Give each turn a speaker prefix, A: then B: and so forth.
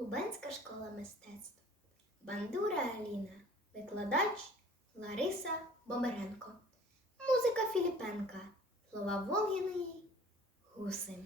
A: Лубенська школа мистецтв. Бандура Аліна. Викладач Лариса Бомеренко. Музика Філіпенка. Слова Волгіної гуси.